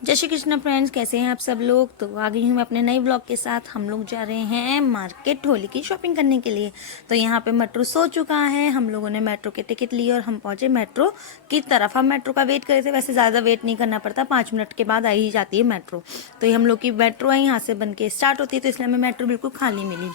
जय श्री कृष्ण फ्रेंड्स, कैसे हैं आप सब लोग। तो आ गई हूँ मैं अपने नए ब्लॉग के साथ। हम लोग जा रहे हैं मार्केट होली की शॉपिंग करने के लिए। तो यहाँ पे मेट्रो सो चुका है, हम लोगों ने मेट्रो के टिकट लिए और हम पहुंचे मेट्रो की तरफ। हम मेट्रो का वेट कर रहे थे, वैसे ज़्यादा वेट नहीं करना पड़ता, 5 मिनट के बाद आ ही जाती है मेट्रो। तो ये हम लोग की मेट्रो है, यहाँ से बन के स्टार्ट होती है, तो इसलिए हमें मेट्रो बिल्कुल खाली मिली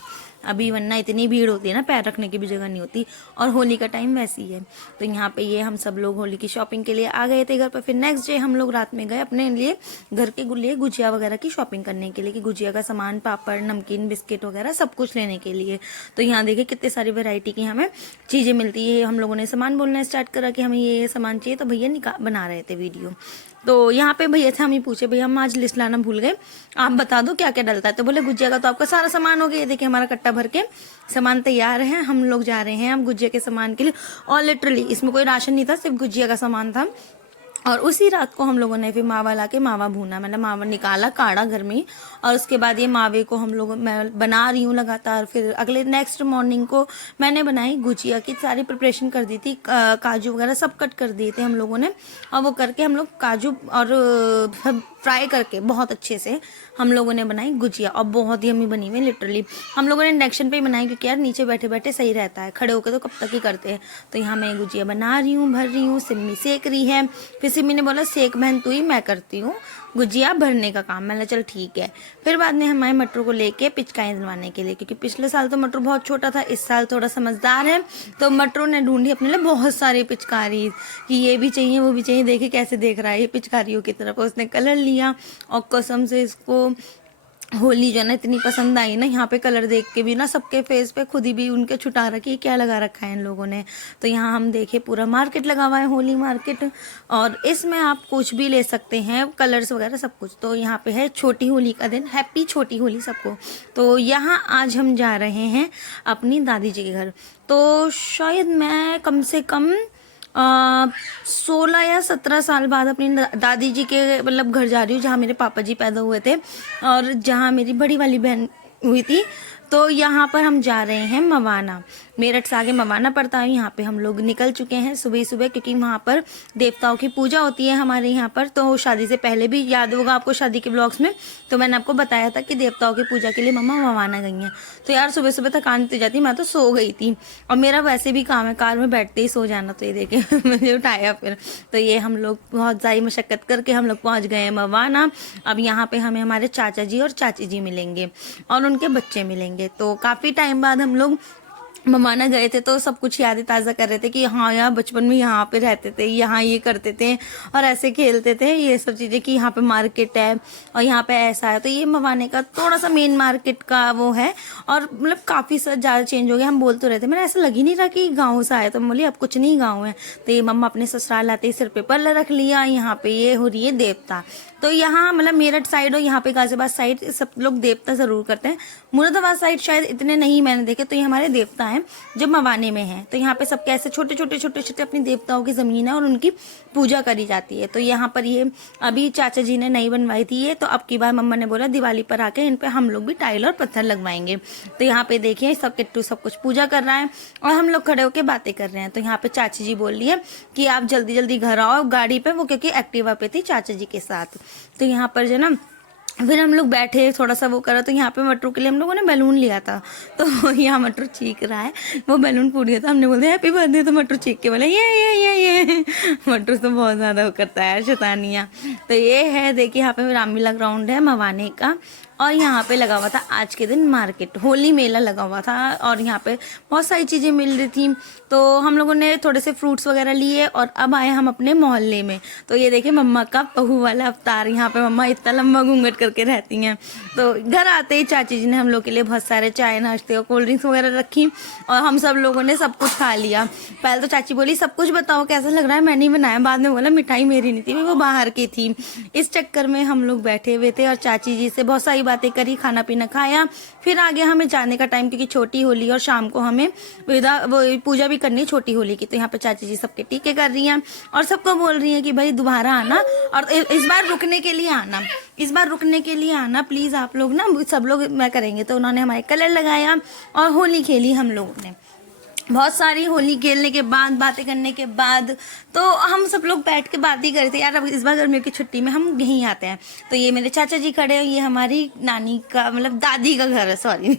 अभी, वरना इतनी भीड़ होती है ना, पैर रखने की भी जगह नहीं होती। और होली का टाइम वैसी है। तो यहाँ पे ये हम सब लोग होली की शॉपिंग के लिए आ गए थे घर पर। फिर नेक्स्ट डे हम लोग रात में गए अपने लिए घर के लिए गुजिया वगैरह की शॉपिंग करने के लिए, कि गुजिया का सामान, पापड़, नमकीन, बिस्किट वगैरह सब कुछ लेने के लिए। तो यहाँ देखिए कितने सारी वैरायटी की हमें चीज़ें मिलती है। हम लोगों ने सामान बोलना स्टार्ट करा कि हमें ये सामान चाहिए, तो भैया बना रहे थे वीडियो। तो यहाँ पे भैया से हम ही पूछे, भैया हम आज लिस्ट लाना भूल गए, आप बता दो क्या क्या डलता है। तो बोले गुजिया का तो आपका सारा सामान हो गया, देखिए हमारा कट्टा भर के सामान तैयार है, हम लोग जा रहे हैं अब गुजिया के सामान के लिए। और लिटरली इसमें कोई राशन नहीं था, सिर्फ गुजिया का सामान था। और उसी रात को हम लोगों ने फिर मावा ला के मावा भूना, मतलब मावा निकाला काढ़ा घर में। और उसके बाद ये मावे को मैं बना रही हूँ लगातार। फिर अगले नेक्स्ट मॉर्निंग को मैंने बनाई गुजिया की, सारी प्रिपरेशन कर दी थी, काजू वगैरह सब कट कर दिए थे हम लोगों ने। और वो करके हम लोग काजू और फ्राई करके बहुत अच्छे से हम लोगों ने बनाई गुजिया, और बहुत ही यम्मी बनी हुई। लिटरली हम लोगों ने इंडक्शन पे ही बनाई, क्योंकि यार नीचे बैठे बैठे सही रहता है, खड़े होकर तो कब तक ही करते हैं। तो यहाँ मैं गुजिया बना रही हूँ, भर रही हूँ, सिम्मी सेक रही है। फिर सिम्मी ने बोला सेक बहन तू ही, मैं करती हूँ गुजिया भरने का काम। मैंने चल ठीक है। फिर बाद में हमारे मटरू को लेके पिचकाई दिलवाने के लिए, क्योंकि पिछले साल तो मटरू बहुत छोटा था, इस साल थोड़ा समझदार है। तो मटरू ने ढूंढी अपने लिए बहुत सारी पिचकारी, कि ये भी चाहिए वो भी चाहिए। देखे कैसे देख रहा है ये पिचकारियों की तरफ। उसने कलर लिया और कसम से इसको होली जो ना इतनी पसंद आई ना, यहाँ पे कलर देख के भी ना सबके फेस पे खुद ही भी उनके छुटा रखी, क्या लगा रखा है इन लोगों ने। तो यहाँ हम देखे पूरा मार्केट लगा हुआ है, होली मार्केट, और इसमें आप कुछ भी ले सकते हैं, कलर्स वगैरह सब कुछ। तो यहाँ पे है छोटी होली का दिन, हैप्पी छोटी होली सबको। तो यहाँ आज हम जा रहे हैं अपनी दादी जी के घर। तो शायद मैं कम से कम 16 या 17 साल बाद अपनी दादी जी के मतलब घर जा रही हूँ, जहाँ मेरे पापा जी पैदा हुए थे और जहाँ मेरी बड़ी वाली बहन हुई थी। तो यहाँ पर हम जा रहे हैं मवाना, मेरठ से आगे मवाना पड़ता है। यहाँ पे हम लोग निकल चुके हैं सुबह सुबह, क्योंकि वहाँ पर देवताओं की पूजा होती है हमारे यहाँ पर। तो शादी से पहले भी याद होगा आपको, शादी के ब्लॉग्स में तो मैंने आपको बताया था कि देवताओं की पूजा के लिए मम्मा मवाना गई हैं। तो यार सुबह सुबह थकान तो जाती, मैं तो सो गई थी, और मेरा वैसे भी काम है कार में बैठते ही सो जाना। तो ये देखे मुझे उठाया फिर। तो ये हम लोग बहुत सारी मशक्क़त करके हम लोग पहुँच गए हैं मवाना। अब यहाँ पे हमें हमारे चाचा जी और चाची जी मिलेंगे और उनके बच्चे मिलेंगे। तो काफ़ी टाइम बाद हम लोग ममाना गए थे, तो सब कुछ यादें ताज़ा कर रहे थे कि हाँ यार बचपन में यहाँ पे रहते थे, यहाँ ये करते थे और ऐसे खेलते थे, ये सब चीज़ें, कि यहाँ पे मार्केट है और यहाँ पे ऐसा है। तो ये मवाने का थोड़ा सा मेन मार्केट का वो है, और मतलब काफ़ी ज़्यादा चेंज हो गया। हम बोल तो रहे थे, मैंने ऐसा लग ही नहीं रहा कि गाँव से आए। तो बोली अब कुछ नहीं गाँव है। तो ये मम्मा अपने ससुराल आते ही सिर पे पल्ला रख लिया, यहाँ पे ये हो रही है देवता। तो यहाँ मतलब मेरठ साइड और यहाँ पे गाजियाबाद साइड सब लोग देवता ज़रूर करते हैं, मुरादाबाद साइड शायद इतने नहीं मैंने देखे। तो ये हमारे देवता हैं जो मवाने में हैं। तो यहाँ पे सब कैसे छोटे छोटे अपनी देवताओं की ज़मीन है और उनकी पूजा करी जाती है। तो यहाँ पर ये अभी चाचा जी ने नई बनवाई थी ये, तो अब की बार मम्मा ने बोला दिवाली पर आके इन पे हम लोग भी टाइल और पत्थर लगवाएंगे। तो यहाँ पे देखिए सब किट्टू सब कुछ पूजा कर रहा है और हम लोग खड़े होकर बातें कर रहे हैं। तो यहाँ पे चाची जी बोल रही है कि आप जल्दी जल्दी घर आओ गाड़ी पे, वो क्योंकि एक्टिवा पे थी चाचा जी के साथ। तो यहाँ पर जो ना फिर हम लोग बैठे थोड़ा सा वो करा। तो यहाँ पे मटरू के लिए हम लोगों ने बैलून लिया था, तो यहाँ मटरू चीख रहा है, वो बैलून फूट गया था। हमने बोल दिया हैप्पी बर्थडे, तो मटरू चीख के बोला ये मटरू तो बहुत ज़्यादा वो करता है शैतानियाँ। तो ये है देखिए, यहाँ पे रामलीला ग्राउंड है मवाने का, और यहाँ पे लगा हुआ था आज के दिन मार्केट, होली मेला लगा हुआ था, और यहाँ पे बहुत सारी चीज़ें मिल रही थी। तो हम लोगों ने थोड़े से फ्रूट्स वगैरह लिए और अब आए हम अपने मोहल्ले में। तो ये देखिए मम्मा का बहू वाला अवतार, यहाँ पे मम्मा इतना लंबा घूंघट करके रहती हैं। तो घर आते ही चाची जी ने हम लोग के लिए बहुत सारे चाय नाश्ते और कोल्ड ड्रिंक्स वगैरह रखी, और हम सब लोगों ने सब कुछ खा लिया। पहले तो चाची बोली सब कुछ बताओ कैसा लग रहा है, मैं नहीं बनाया। बाद में बोला मिठाई मेरी नहीं थी, वो बाहर की थी। इस चक्कर में हम लोग बैठे हुए थे और चाची जी से बहुत सारी बातें करी, खाना पीना खाया। फिर आ गया हमें जाने का टाइम, क्योंकि छोटी होली और शाम को हमें वो पूजा भी करनी है छोटी होली की। तो यहाँ पे चाची जी सबके टीके कर रही हैं और सबको बोल रही हैं कि भाई दोबारा आना, और इस बार रुकने के लिए आना, इस बार रुकने के लिए आना प्लीज़ आप लोग ना, सब लोग मैं करेंगे। तो उन्होंने हमारे कलर लगाया और होली खेली हम लोगों ने। बहुत सारी होली खेलने के बाद, बातें करने के बाद, तो हम सब लोग बैठ के बात ही कर रहे थे यार अब इस बार गर्मियों की छुट्टी में हम यहीं आते हैं। तो ये मेरे चाचा जी खड़े हैं, ये हमारी नानी का मतलब दादी का घर है, सॉरी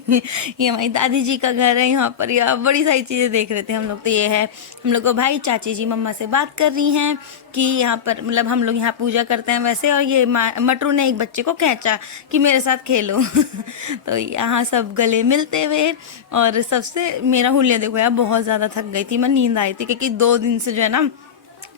ये हमारी दादी जी का घर है। यहाँ पर यार बड़ी सारी चीज़ें देख रहे थे हम लोग। तो ये है हम लोग को भाई, चाची जी मम्मा से बात कर रही हैं कि यहाँ पर मतलब हम लोग यहाँ पूजा करते हैं वैसे। और ये मटरू ने एक बच्चे को खींचा कि मेरे साथ खेलो तो यहाँ सब गले मिलते हुए, और सबसे मेरा हुलिया देखो यार बहुत ज़्यादा थक गई थी मैं, नींद आई थी क्योंकि 2 दिन से जो है ना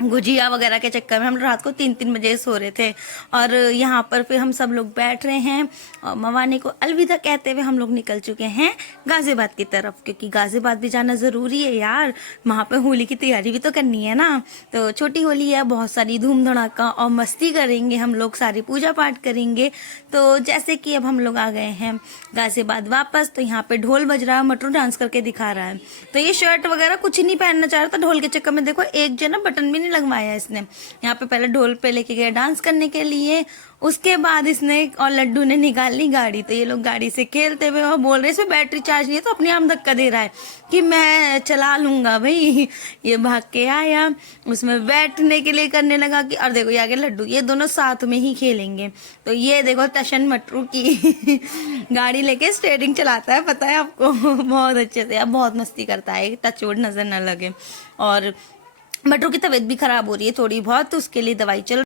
गुजिया वगैरह के चक्कर में हम रात को 3-3 बजे सो रहे थे। और यहाँ पर फिर हम सब लोग बैठ रहे हैं और मवानी को अलविदा कहते हुए हम लोग निकल चुके हैं गाजियाबाद की तरफ, क्योंकि गाजियाबाद भी जाना ज़रूरी है यार, वहाँ पे होली की तैयारी भी तो करनी है ना। तो छोटी होली है, बहुत सारी धूम धड़ाका और मस्ती करेंगे हम लोग, सारी पूजा पाठ करेंगे। तो जैसे कि अब हम लोग आ गए हैं गाजियाबाद वापस, तो यहाँ पे ढोल बज रहा है, मटरू डांस करके दिखा रहा है। तो ये शर्ट वगैरह कुछ नहीं पहनना चाह रहा था, ढोल के चक्कर में देखो एक जो ना बटन भी नहीं लगवाया इसने। यहाँ पे पहले ढोल पे लेके गया डांस करने के लिए, उसके बाद इसने और लड्डू ने निकाल ली गाड़ी। तो ये लोग गाड़ी से खेलते हुए और बोल रहे इसमें बैटरी चार्ज नहीं है, तो अपने आप धक्का दे रहा है कि मैं चला लूंगा भाई। ये भाग के आया, उसमें बैठने के लिए करने लगा कि, और देखो ये आगे लड्डू, ये दोनों साथ में ही खेलेंगे। तो ये देखो तशन मटरू की गाड़ी लेके स्टीयरिंग चलाता है, पता है आपको बहुत अच्छे से, अब बहुत मस्ती करता है, टचवुड नजर न लगे। और मटरू की तबीयत भी खराब हो रही है थोड़ी बहुत, तो उसके लिए दवाई चल